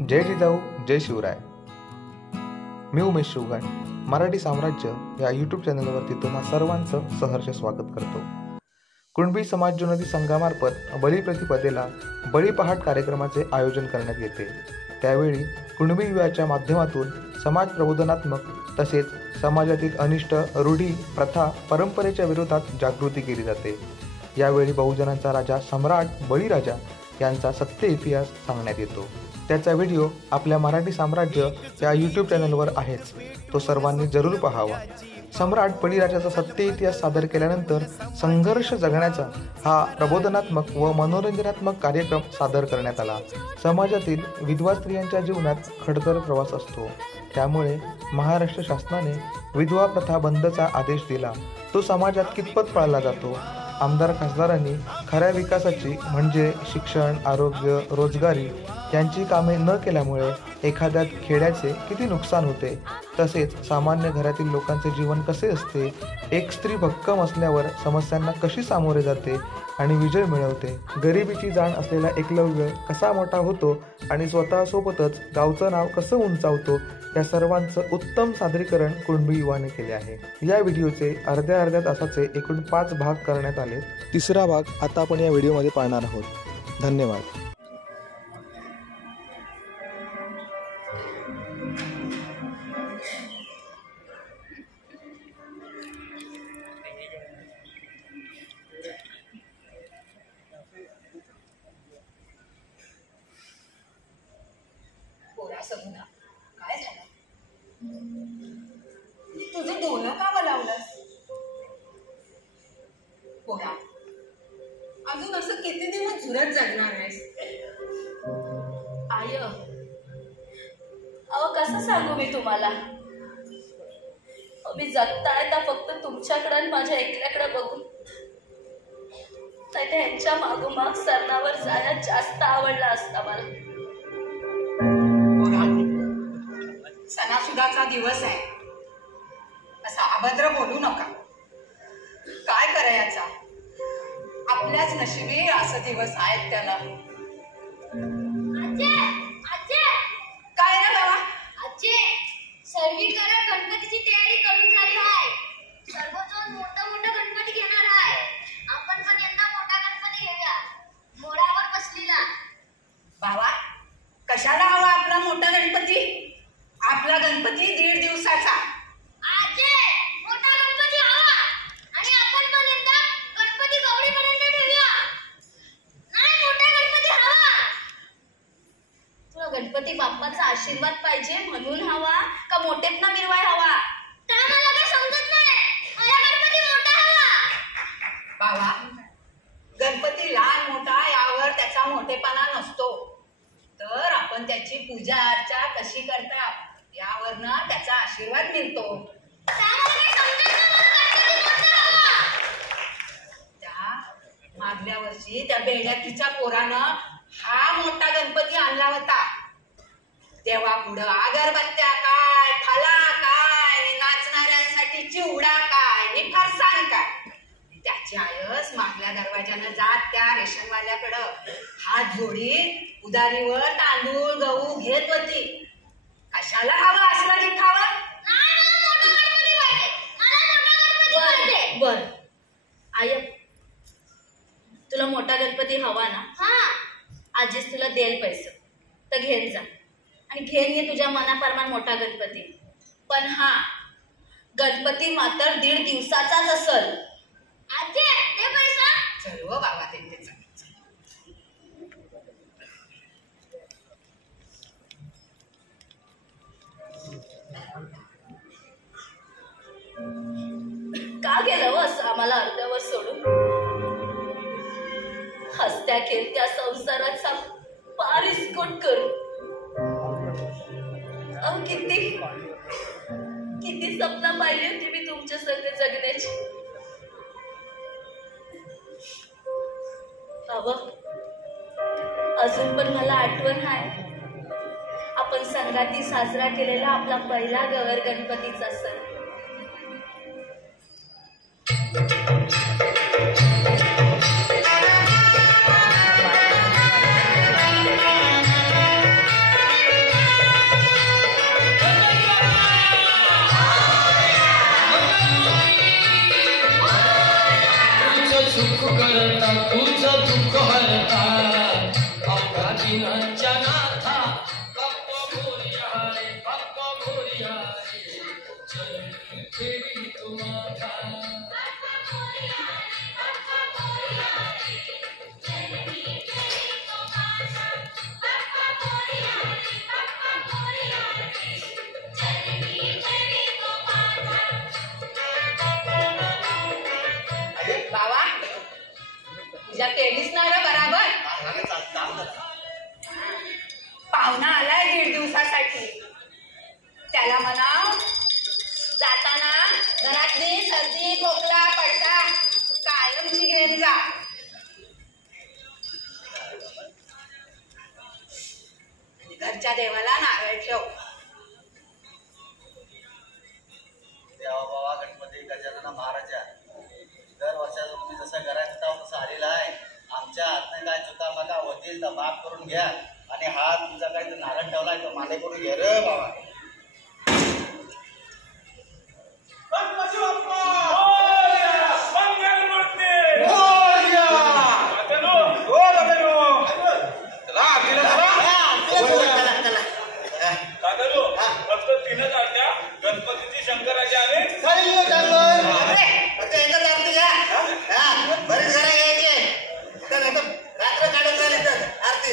जय जिजाऊ जय शिवराय. मी उमेश शिवगण मराठी साम्राज्य या यूट्यूब चॅनलवरती तुम्हा सर्वांचं सहर्ष स्वागत करतो. कुणबी समाजोन्नती संघामार्फत बळीप्रतिपदेला बळी पहाट कार्यक्रमाचे आयोजन करण्यात येते. त्यावेळी कुणबी विवाहाच्या माध्यमातून समाज प्रबोधनात्मक तसेच समाजातील अनिष्ट रूढी प्रथा परंपरेच्या विरोधात जागृती केली जाते. यावेळी बहुजनांचा राजा सम्राट बळीराजा यांचा सत्य इतिहास सांगण्यात येतो. त्याचा व्हिडिओ आपल्या मराठी साम्राज्य या यूट्यूब चॅनलवर आहेच, तो सर्वांनी जरूर पाहावा. सम्राट बळीराजाचा सत्य इतिहास सादर केल्यानंतर संघर्ष जगण्याचा हा प्रबोधनात्मक व मनोरंजनात्मक कार्यक्रम सादर करण्यात आला. समाजातील विधवा स्त्रियांच्या जीवनात खडतर प्रवास असतो, त्यामुळे महाराष्ट्र शासनाने विधवा प्रथा बंदचा आदेश दिला. तो समाजात कितपत पाळला जातो? आमदार खासदारांनी खऱ्या विकासाची म्हणजे शिक्षण, आरोग्य, रोजगारी यांची कामे न केल्यामुळे एखाद्या खेड्याचे किती नुकसान होते, तसेच सामान्य घरातील लोकांचे जीवन कसे असते, एक स्त्री भक्कम असल्यावर समस्यांना कशी सामोरे जाते आणि विजय मिळवते, गरिबीची जाण असलेला एकलव्य कसा मोठा होतो आणि स्वतःसोबतच गावचं नाव कसं उंचावतो, या सर्वांचं उत्तम सादरीकरण कुणबी युवाने केले आहे. या व्हिडिओचे अर्ध्या तासाचे एकूण 5 भाग करण्यात आले. तिसरा भाग आता आपण या व्हिडिओमध्ये पाहणार आहोत. धन्यवाद. काय झालं? तुझं डोलं का बोलावलंस? पोरा, अजून असं किती दिवस झुरत जगणार आहेस? आय, अहो कसं सांगू मी तुम्हाला? मी जगताय तर फक्त तुमच्याकडे आणि माझ्या एकल्याकडे बघून, नाही ह्यांच्या मागोमाग सरणावर जायला जास्त आवडला असता मला. सणासुदाचा दिवस आहे, असा अभद्र बोलू नका. काय करायचा, आपल्याच नशिबी असं दिवस आहेत त्याला. काय ना बाबा? सर्वीकडे गणपतीची तयारी करून झाली आहे. सर्वजण मोठा गणपती घेणार आहे. आपण पण यंदा मोठा गणपती घेऊया, घोड्यावर बसलेला. बाबा, कशाला हवा आपला मोठा गणपती? आपला गणपती 1.5 दिवसाचा. मोठा गणपती हवा आणि आपण पण यंदा गणपती गौरीपर्यंत ठेवूया. नाही, मोठा गणपती हवा. तुला गणपती बाप्पाचा आशीर्वाद पाहिजे म्हणून हवा का मोठेपणा मिरवाय हवा? काय मला काही समजत नाही. मला गणपती मोठा हवा. बाबा, गणपती लहान मोठा यावर त्याचा मोठेपणा नसतो, तर आपण त्याची पूजा अर्चा कशी करता यावरनं त्याचा आशीर्वाद मिळतो. त्या मागल्या वर्षी त्या बेड्याकीच्या पोरानं हा मोठा गणपती आणला होता. तेव्हा पुढं अगरबत्त्या काय, फला काय, नाचणाऱ्यांसाठी चिवडा काय आणि फरसाण काय. त्याची आयस मागल्या दरवाजानं जात त्या रेशनवाल्याकडं हात जोडीत उदारीवर तांदूळ गहू घेत होती. कशाला हवं असला दिखावा? बर आय, तुला मोठा गणपती हवा ना? आजीच तुला देईल पैसे तर घेऊन जा आणि घेऊन ये तुझ्या मनाप्रमाणे मोठा गणपती. पण हा गणपती मात्र 1.5 दिवसाचाच असेल. सर्व बाबा त्यांचे का गेलं असं आम्हाला अर्ध्यावर सोडून? हसत्या खेळत्या संसाराचा पारिस्कोट करू. अहो किती स्वप्न पाहिली होती मी तुमच्या संग जगण्याची. बाबा, अजून पण मला आठवण आहे आपण संक्रांती साजरा केलेला आपला पहिला गवर गणपतीचा सण. पूजा केलीच ना रे बराबर. पाहुणा आलाय 1.5 दिवसासाठी. त्याला म्हणाव जाताना घरातली सर्दी खोकला पडता कायमची घेऊन जा. घरच्या देवाला नारळ ठेव. देवा बाबा गणपती गजानन महाराजा दर वर्षाला तुम्ही जसं घरात तसं आलेला आहे. आमच्या हातने काय चुका मका होतील तर माफ करून घ्या. आणि हा तुमचा काही नारळ ठेवलाय तो माले करून घे रे बाबा. गणपतीची शंकराची आणि बरेच घरा यायचे रात्र काढून झाली तर आरती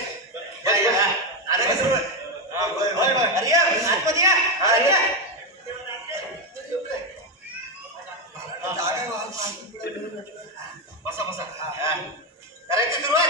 बसा बसा करायची सुरुवात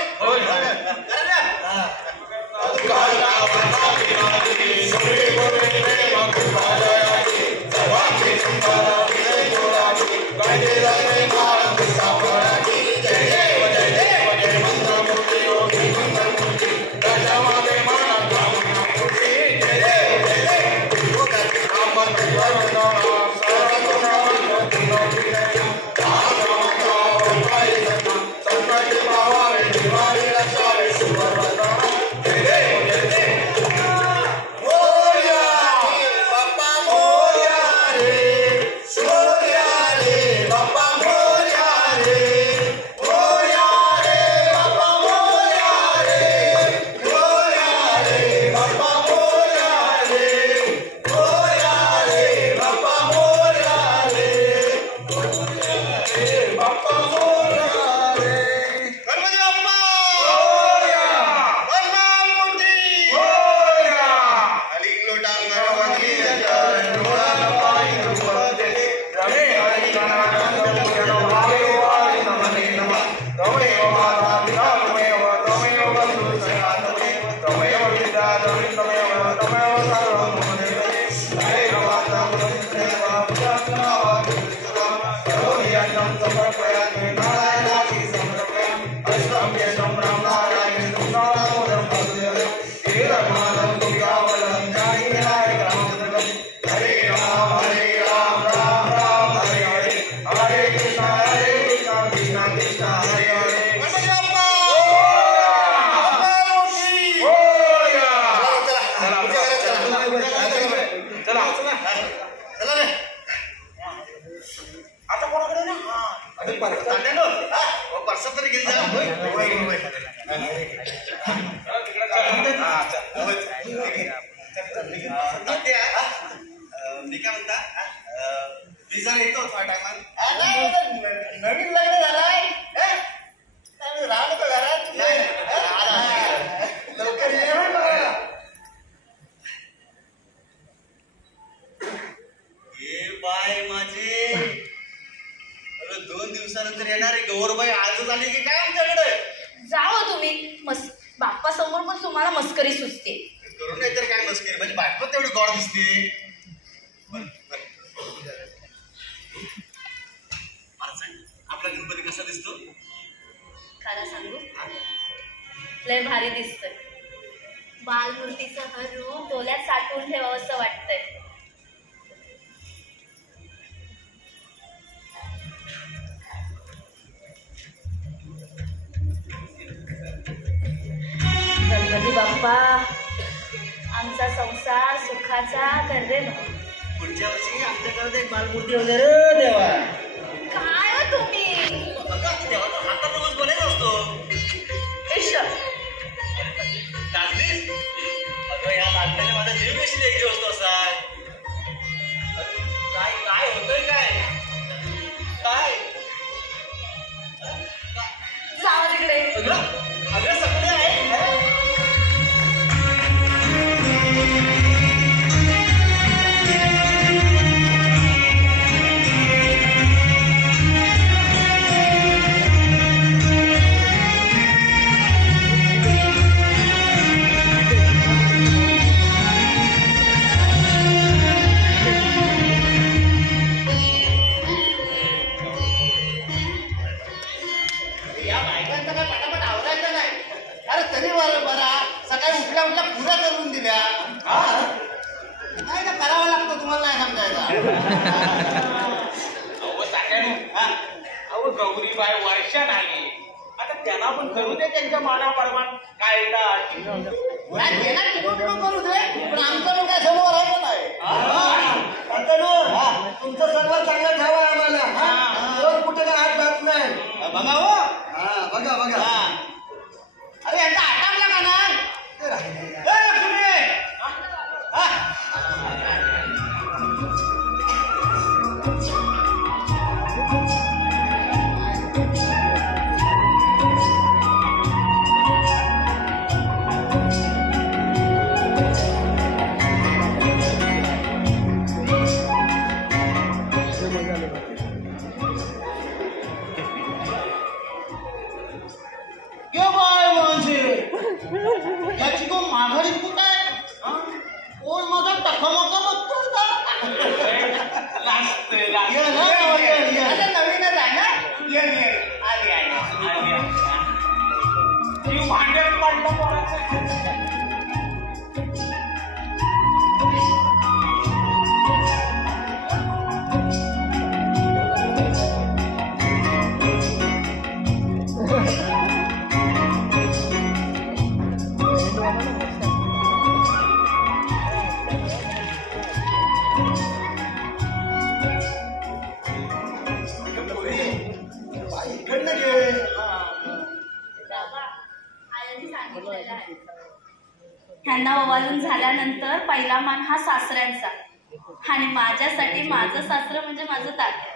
नवीन लग्न झालाय राहतो घरात लवकर ये. बाय माझे 2 दिवसानंतर येणारे गौरबाई आजच आली की काय आमच्याकडे. जाओ तुम्ही बाप्पा समोर पण तुम्हाला मस्करी सुचते. करू नाही तर काय मस्करी म्हणजे बायको तेवढी गोड दिसते. आपला गणपती कसा दिसतो खरं सांगू लय भारी दिसतोय. बालमूर्तीचं हर रूप डोल्यात साठवून ठेवावं असं वाटतंय. गणपती बाप्पा आमचा संसार सुखाचा कर रे. पुढच्या वर्षी आमच्याकडे एक बालमूर्ती वगैरे देवा. काय हो तुम्ही देवाचा हातात रोज बोलायचा असतो. अगं या लागल्याने माझा जीव कशी एक दिवस असा काय काय होतंय काय काय जावा तिकडे. अगं सगळे आहे. अहो तात्यानो, अहो गौरीबाई वर्षा नाही, आता त्यांना पण करू दे त्यांच्या मानाप्रमाण काय करू दे, पण आमचं काय समोर राहिलं नाही. तुमचं सर्व चांगलं ठेवा आम्हाला. कुठे काय हात जात नाही. बघा हो. बघा बघा. अरे यांचा आटावला का नाही? याची कोण माघारी कुठं आहे? कोण माझा टकामका बघतो का? नवीनच आहे ना. भांड्यात पडलं पोराचं. ह्यांना ओवाळून झाल्यानंतर पहिला मान हा सासऱ्यांचा, आणि माझ्यासाठी माझं सासरं म्हणजे माझं तात्या.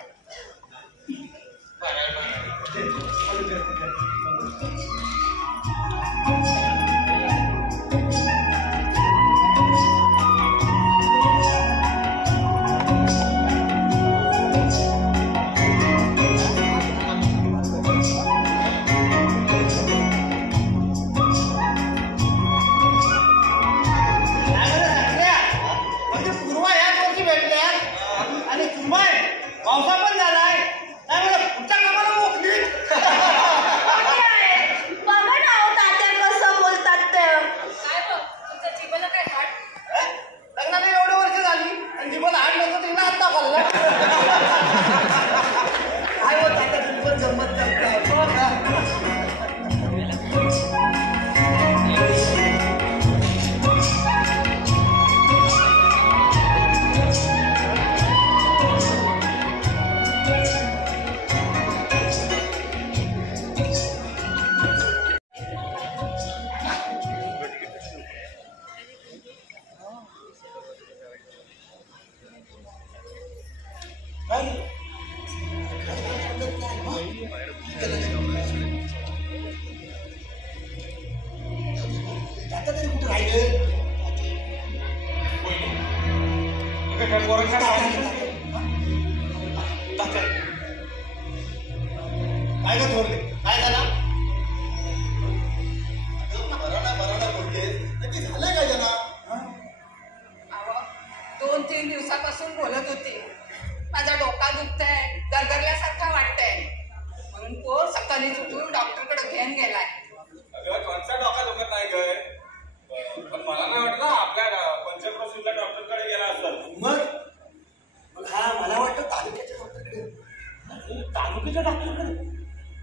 पावसा पण झालाय, नाही मला पुढच्या कामाला मोकली. बघा ना हो तात्या कसं बोलतात ते. काय बघ तुमच्या जीवाला काय हाट? लग्नाला एवढे वर्ष झाली आणि जीवन हात नव्हतं तिला हात दाखवला. काय होत आता तुमचं जमत आता तरी कुठं राहिले? काय का थोरले काय झाला? बराना बोलते नक्की झालंय काय त्यांना? अहो 2-3 दिवसापासून बोलत होती, माझा डोका दुखतंय, गरगरल्यासारखं वाटतंय, म्हणून तो सकाळी उठून डॉक्टरकडे घेऊन गेलाय. अगं कोणचा डोका दुखत नाही गं, पण मला नाही वाटलं आपल्या पंचक्रोशीतल्या डॉक्टरकडे गेला असतात. मग हा मला वाटतं तालुक्याच्या डॉक्टरकडे. तालुक्याच्या डॉक्टरकडे?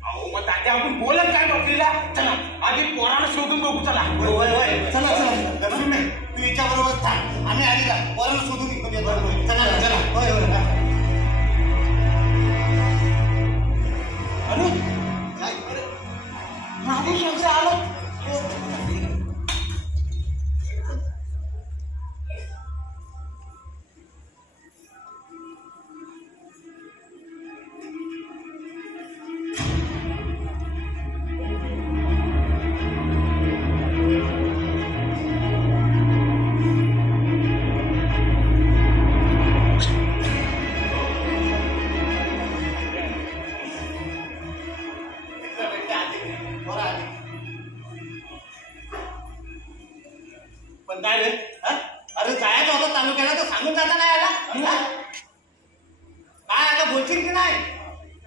अहो मग तात्या आपण बोलत काय डॉक्टरीला. चला आधी पोराला शोधून बघू. चला चला दर्शन नाही तू हिच्या बरोबर थांब, आम्ही आली का पोराला शोधून येतो. चला चला. होय होय. अरे राजेश यांचं आलं. पण काय रे? अरे जायचं होतं तालुक्याला तर सांगून जाता नाही आला. काय आता बोलशील की नाही?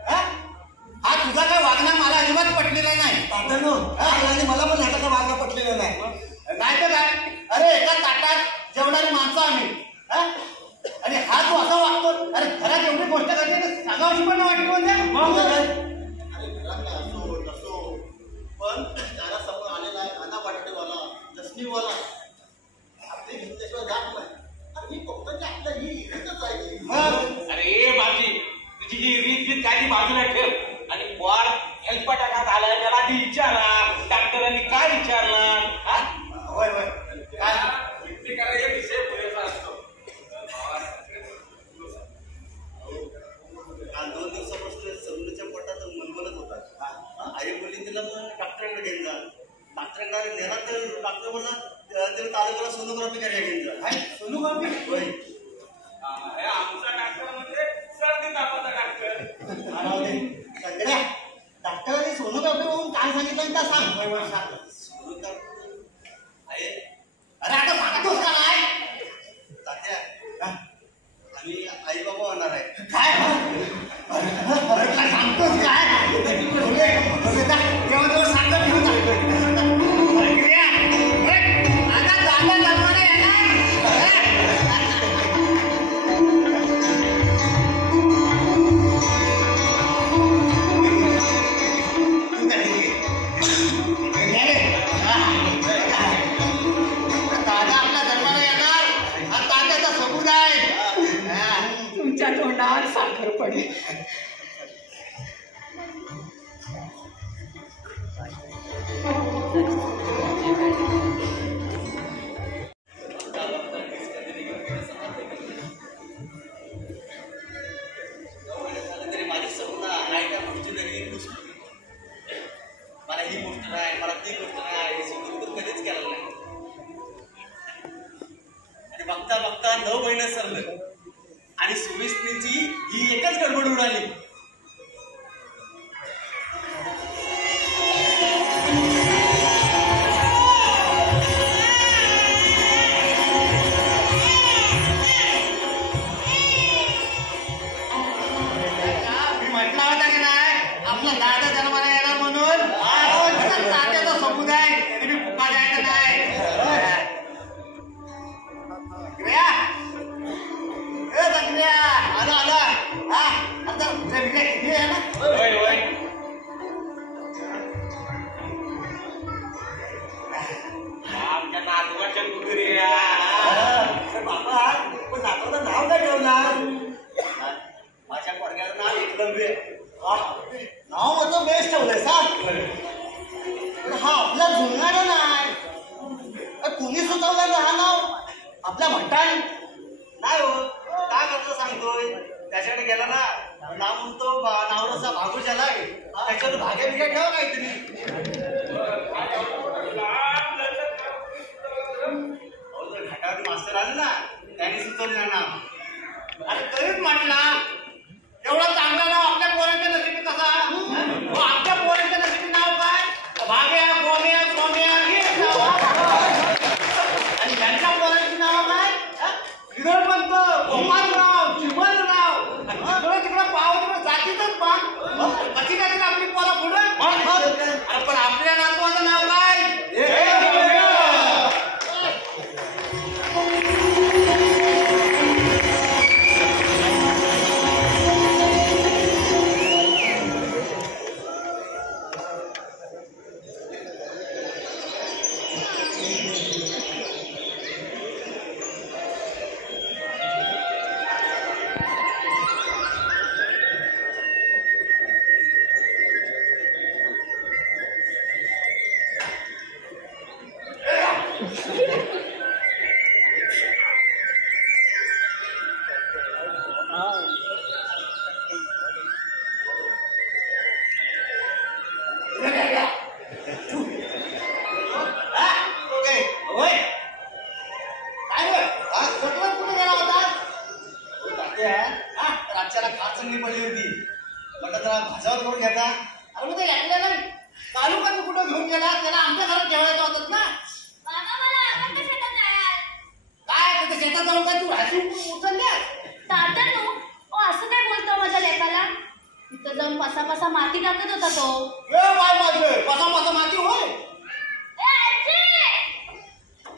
हा तुझा काय वागणं मला अजिबात पटलेला नाही. आणि मला पण ह्याचा काय वागणं पटलेलं नाही. नाही तर काय, अरे एका ताटात जेवणारी माणसं आम्ही, आणि हा तू असा अरे घरात एवढी गोष्ट करते सांगावशी पण वाटली म्हणजे अरे घरात काय असो नसो पण दारासमोर आलेला आहे कांदा बटाटेवाला लसणीवाला आपली घेतल्याशिवाय जात नाही. अरे ही फक्त आपल्या ही इथंच आहे. अरे बाजी तुझी ही रीत गीत काही बाजूला ठेव आणि पोर हेल्पटाकात आलाय त्याला आधी विचारा डॉक्टरांनी काय विचारलं. होय होय काय करायचा विषय पुरेसा असतो. काल 2 दिवसापासून सगळ्याच्या पोटात मनमनच होता. आई बोलली तिला डॉक्टरांकडे घेऊन जा. डॉक्टरांकडे नेला तर डॉक्टर म्हणला तिला तालुक्याला सोनोग्राफी करायला घेऊन जा. सोनोग्राफी होय आमचा डॉक्टर म्हणजे सर्दी तापाचा डॉक्टर. डॉक्टरांनी सोनोग्राफी बघून काय सांगितलं त्या सांग. अरे आता सांगतोस का नाही तात्या आम्ही आई बाबा होणार आहे. काय काय सांगतोस काय तेव्हा सांगत घेऊन आता चांगला जमाना येणार. दादा आपल्या जन्माला येणार हा तात्याचा सबूत आहे. तुमच्या तोंडावर साखर पडेल. तरी माझी सपना आहे का पुढची नवीन गोष्ट. मला ही गोष्ट नाही मला ती गोष्ट नाही हे सगळं कधीच केलं नाही. आणि बघता बघता 9 महिने सरलं आणि सुमिस्त्रीची ही एकच गडबड उडाली. मी म्हटलं होता की नाही आपला दादा जन्माला येणार म्हणून. तात्याचा सबूत आहे तरी मी फुका द्यायचं नाही. आला आला हा आता हे आहे ना. होय होय आमच्या नातवाच्या कुत्र्या. बाबा पण नातवाचं नाव काय ठेवणार. माझ्या पोरग्याचं नाव एकलव्य. नाव माझं बेस्ट ठेवलंय सांग. पण हा आपला जुळणारा नाही. कुणी सुचवलं हा नाव आपल्या म्हणताय नाही हो. काय करतो सांगतोय त्याच्याकडे गेला ना नाव म्हणतो नावरसा भागू झाला त्याच्यावर भाग्या बिग्या ठेवा काहीतरी. घाटावरती मास्तर आले ना त्यांनी सुचवलं नाव. अरे तरीच म्हटला एवढं चांगलं नाव आपल्या पोरांच्या नशिबी कसा. आपल्या पोरांच्या नशिबी नाव काय भाग्या गोम्या गोम्या हे नाव. आणि त्यांच्या पोरांची नाव काय हिरळपंत गोपालराव चिमणराव. तिकडं तिकडं पाव तिकडं जातीतच पान कशी काय आपली पोरा पुढं. पण आपल्या नातवाचं नाव काय रातच्याला खात चांगली पडली होती म्हटलं जरा भाजावर करून घेता. अरे मग ते यातल्याला तालुक्यात कुठं घेऊन गेला त्याला आमच्या घरात ठेवायचं होतं ना. बाबा मला आपण शेतात जायला. काय तिथं शेतात जाऊन काय तू हसून उचलल्या. तात्या तू असं काय बोलतो माझ्या लेकाला. तिथं जाऊन पसा माती टाकत होता तो. काय माझं पसा माती होय. ए आजी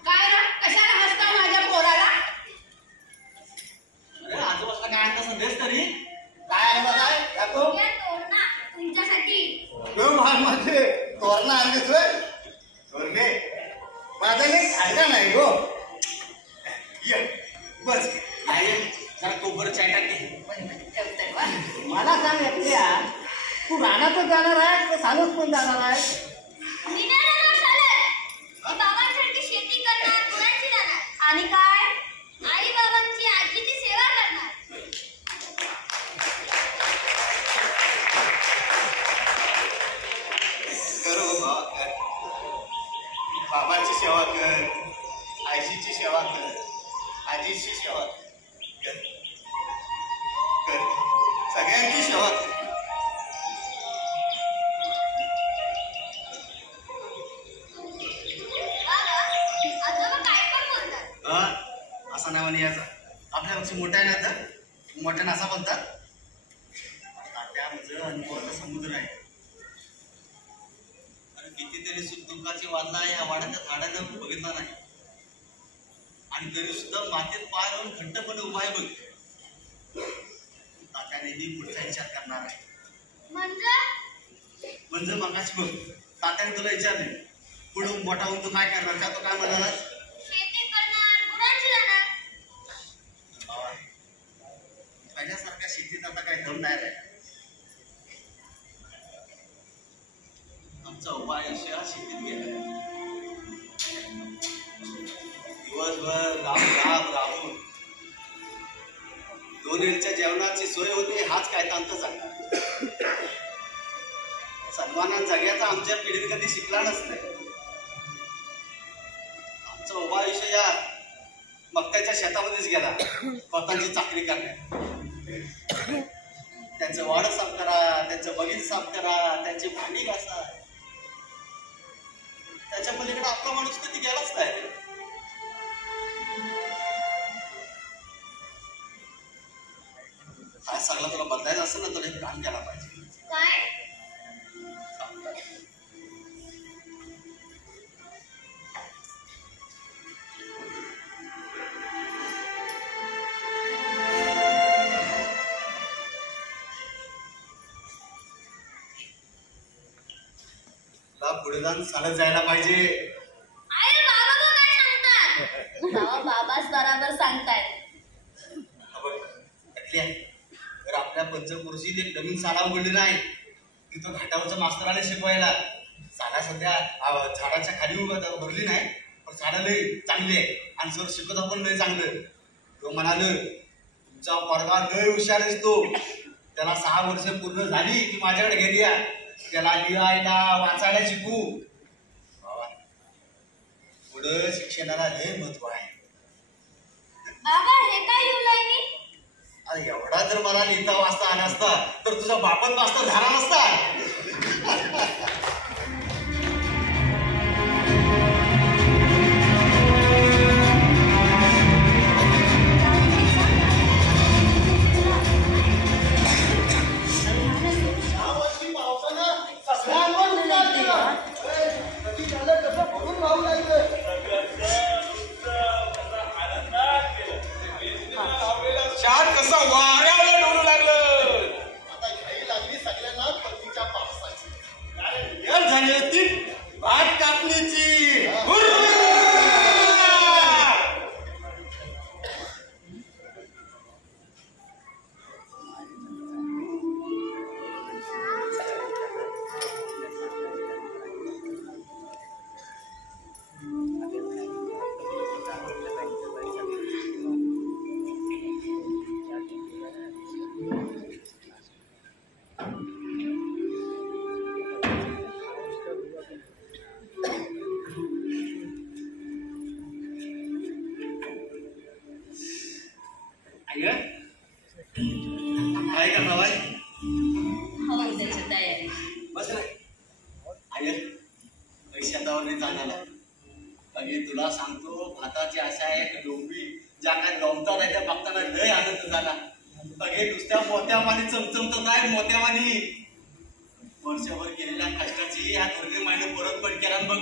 काय रे कशाला हसता माझ्या पोराला. आजूबाजूला काय आणता बाबाच जाणार आहे तर सानूच पण जाणार आहे. मी नाही जाणार शाळेत. मी बाबांसारखी शेती करणार, गुरांची जाणार. आणि काय? आई बाबांची आजीची सेवा करणार. कर हो बाबा कर. बाबाची सेवा कर, आईची सेवा कर, आजीची सेवा कर, कर सगळ्यांची सेवा कर. बाबा, आजोबा काय पण बोलतात. असा नाही म्हणे याचा. आपल्यापेक्षा मोठा आहे ना तर मोठ्यानं असा बोलतात. तात्याचं अनुभवाचा समुद्र आहे. आणि कितीतरी सुखदुःखाची वादना या वाड्याच्या झाडानं बघितला नाही. आणि तरी सुद्धा मातीत पाय लावून घट्टपणे उभा आहे बघ. तात्यानेही पुढचा विचार करणार आहे. म्हणजे मगाशी बघ तात्याने तुला विचारले पुढे मोठा होऊन तू काय करणार का? तो काय म्हणाला? शेती करणार, गुरांची जाणार. पहिल्यासारख्या शेतीत आता काही दम नाही राहिला. आमचा उभा आयुष्य हा शेतीत गेला. दिवसभर राबून 2 वेळच्या जेवणाची सोय होती हाच काय तांत झाला. सन्मानात जगायचा आमच्या पिढीत कधी शिकला नसलाय. आमचा उभा आयुष्य या मक्याच्या शेतामध्येच गेला. स्वतःची चाकरी करण्यात. त्यांचं वाड साफ करा, त्यांचं बगीच साफ करा, त्यांची भांडी घासा. त्याच्या पलीकडे आपला माणूस कधी गेलाच नाही. हा सगळा तुला बदलायचा असेल ना तर हे काम केला पाहिजे. काय? पुढे जाऊन चालत जायला पाहिजे. आई बाबा मग काय सांगतात? बाबा बाबाच बरोबर सांगतायत. तर आपल्या पंचक्रोशीत एक नवीन शाळा उघडली नाही. तिथं घाटावरच्या मास्तराने शिकवायला. शाळा सध्या झाडाच्या खाली भरली नाही पण शाळा लय चांगली आहे. आणि सर शिकवता पण लय चांगलं. तो म्हणाल तुमचा पोरगा लय हुशार दिसतो. त्याला 6 वर्ष पूर्ण झाली की माझ्याकडे घरी या. त्याला लिहायला वाचायला शिकू. पुढं शिक्षणाला लय महत्व आहे. बाबा हे काय लिहिलंय मी? अरे एवढा जर मला लिहिता वाचता आला असता तर तुझा बापच वाचता झाला नसता. शाळेत कसा वाऱ्याला डोलू लागलं. वेळ झाली होती भात कापणीची. काय करणार बाई? हवाई जायची तयारी. बस रे आय पैशातावर नाही जाणार. अगे तुला सांगतो भाताची आशा आहे डोंबी ज्या काय गवतात आहे त्या बघताना लय आनंद झाला. अगे नुसत्या मोत्यावानी चमचमत आहे. मोत्यावानी वर्षभर केलेल्या कष्टाची या धरणी मायने परतफेड केला बघ.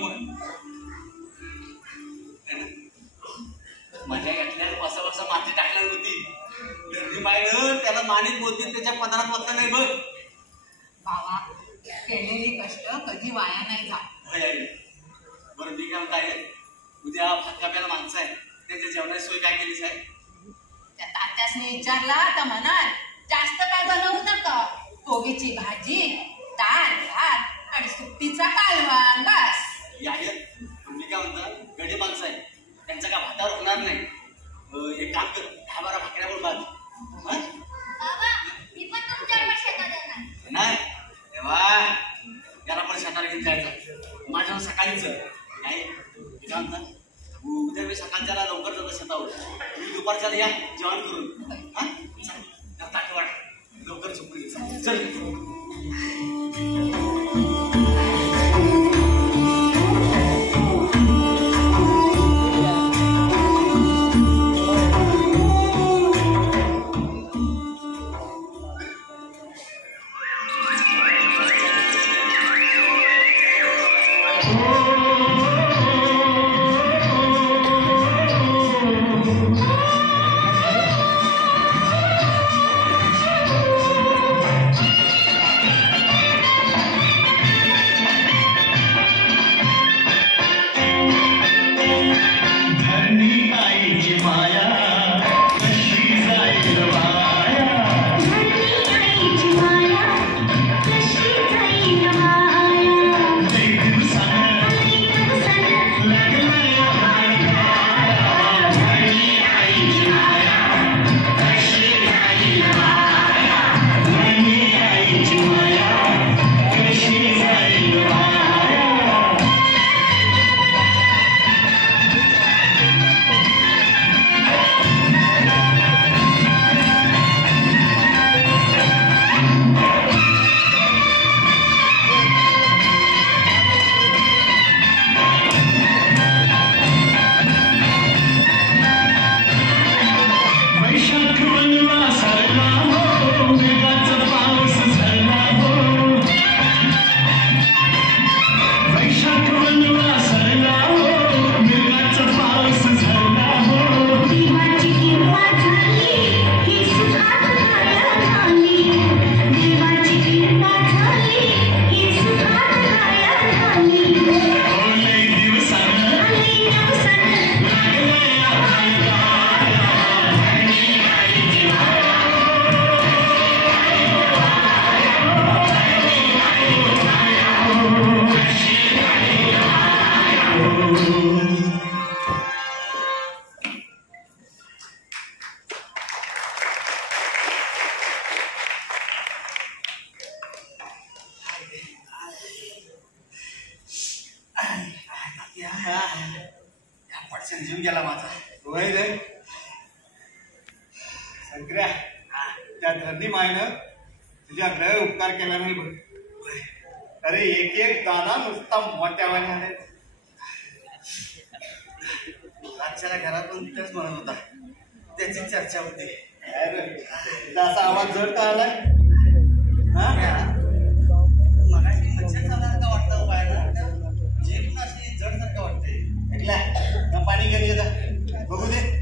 माझ्या घातल्या पासा माती टाकणार होती. धरणी मायनं त्याला मानित बोलते त्याच्या पदरात वाचलं नाही बघ. बाबा केलेली कष्ट कधी वाया नाही जात. बरं मी काम काय उद्या भात कापायला माणसं आहे त्यांच्या जेवणाची सोय काय केली साहेब? त्या तात्यासनी विचारला तर म्हणाल जास्त काय बनवू नका. कोबीची भाजी, ताण भात आणि सुट्टीचा कालवान बस. तुम्ही काय म्हणता गडी माणसं आहे त्यांचं काय भातावर होणार नाही. एक काम कर 10-12 भाकऱ्यावर बांध. बाबा मी पण तुमच्यावर शेतात येणार. नाही तेव्हा त्याला पण शेताला घेऊन जायचं. माझ्या सकाळीच नाही काय म्हणता उद्या मी सकाळच्याला लवकर जातो शेतावर. तुम्ही दुपारच्याला या जेवण करून. हा चल ताट वाट लवकर झोपून घे. चल जीव गेला माझा. शंकर्या त्या धरणी मायनं तुझ्याकडे उपकार केला नाही बघ. अरे एक एक दाना नुसता मोठ्यावाने आले. आजच्याला घरातून तिथंच म्हणत होता त्याची चर्चा होती. असा आवाज जड का आलाय? मगाशी मच्छर चालणार वाटतं बाहेर जीभ अशी जड सारखं वाटते. पाणी घेऊन येतात बघू दे.